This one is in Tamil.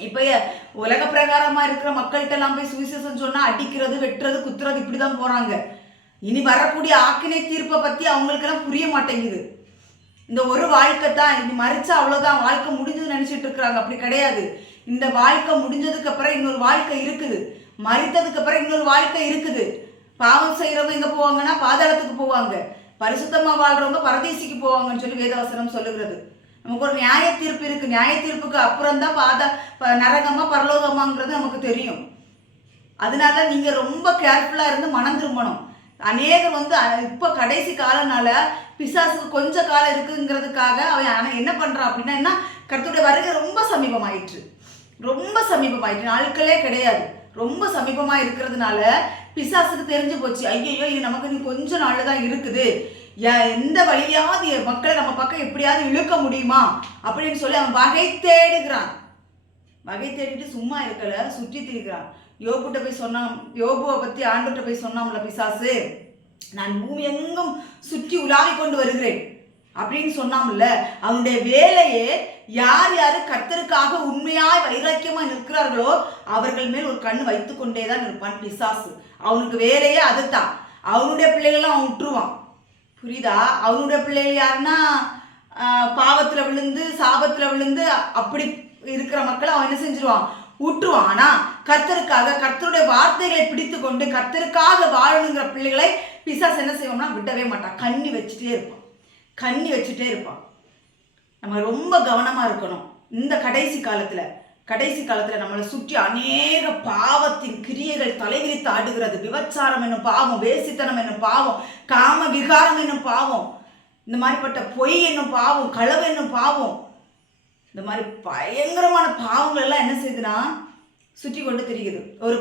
இப்போ உலக பிரகாரமா இருக்கிற மக்கள்கிட்ட எல்லாம் போய் சுவிசேஷம் சொன்னா அடிக்கிறது, வெட்டுறது, குத்துறது இப்படிதான் போறாங்க. இனி வரக்கூடிய ஆக்கினை தீர்ப்பை பத்தி அவங்களுக்கெல்லாம் புரிய மாட்டேங்குது. இந்த ஒரு வாழ்க்கை தான், இனி மறிச்சா அவ்வளவுதான், வாழ்க்கை முடிஞ்சது நினைச்சிட்டு இருக்கிறாங்க. அப்படி கிடையாது. இந்த வாழ்க்கை முடிஞ்சதுக்கு அப்புறம் இன்னொரு வாழ்க்கை இருக்குது. மறித்ததுக்கு அப்புறம் இன்னொரு வாழ்க்கை இருக்குது. பாவம் செய்யறவங்க எங்க போவாங்கன்னா பாதாளத்துக்கு போவாங்க. பரிசுத்தமா வாழ்றவங்க பரதேசிக்கு போவாங்கன்னு சொல்லி வேதவசனம் சொல்லுகிறது. நமக்கு ஒரு நியாய தீர்ப்பு இருக்கு. நியாய தீர்ப்புக்கு அப்புறம் தான் நரகமா பரலோகமாங்கிறது நமக்கு தெரியும். அதனால நீங்க ரொம்ப கேர்ஃபுல்லா இருந்து மனம் திரும்பணும். அநேகம் இப்ப கடைசி காலனால பிசாசுக்கு கொஞ்ச காலம் இருக்குங்கிறதுக்காக அவன் என்ன பண்றான் அப்படின்னா என்ன, கர்த்தருடைய வருகை ரொம்ப சமீபமாயிற்று. ரொம்ப சமீபமாயிற்று, நாட்களே கிடையாது. ரொம்ப சமீபமா இருக்கிறதுனால பிசாசுக்கு தெரிஞ்சு போச்சு, ஐயோ இது நமக்கு நீ கொஞ்ச நாள் தான் இருக்குது, எந்த வழியாவது மக்களை நம்ம பக்கம் எப்படியாவது இழுக்க முடியுமா அப்படின்னு சொல்லி அவன் வகை தேடுகிறான். வகை தேடிட்டு சும்மா இருக்கல, சுற்றி திரிகிறான். யோபுட்ட போய் சொன்னான், யோபுவை பத்தி ஆண்டவர்கிட்ட போய் சொன்னாம்ல பிசாசு, நான் பூமி எங்கும் சுற்றி உலாவி கொண்டு வருகிறேன் அப்படின்னு சொன்னாம்ல. அவனுடைய வேலையே யார் யாரு கர்த்தருக்காக உண்மையாய் வைராக்கியமா நிற்கிறார்களோ அவர்கள் மேல் ஒரு கண் வைத்து கொண்டேதான் இருப்பான் பிசாசு. அவனுக்கு வேலையே அதுதான். அவனுடைய பிள்ளைகள்லாம் அவன் விட்டுருவான். புரியுதா? அவனுடைய பிள்ளைகள் யாருன்னா பாவத்துல விழுந்து சாபத்துல விழுந்து அப்படி இருக்கிற மக்களை அவன் என்ன செஞ்சிருவான், விட்டுருவான். ஆனா கர்த்தருக்காக கர்த்தருடைய வார்த்தைகளை பிடித்து கொண்டு கர்த்தருக்காக வாழணுங்கிற பிள்ளைகளை பிசாசு என்ன செய்வோம்னா விடவே மாட்டான். கண்ணி வச்சுட்டே இருப்பான். நம்ம ரொம்ப கவனமா இருக்கணும். இந்த கடைசி காலத்துல நம்மளை சுற்றி அநேக பாவத்தின் கிரியைகள் தலைவிரித்து ஆடுகிறது. விபச்சாரம் என்னும் பாவம், வேசித்தனம் என்னும் பாவம், காம விகாரம் என்னும் பாவம், இந்த மாதிரிப்பட்ட பொய் என்னும் பாவம், களவு என்னும் பாவம், இந்த மாதிரி பயங்கரமான பாவங்கள் எல்லாம் என்ன செய்யுதுன்னா சுற்றி கொண்டு திரிகிறது. ஒரு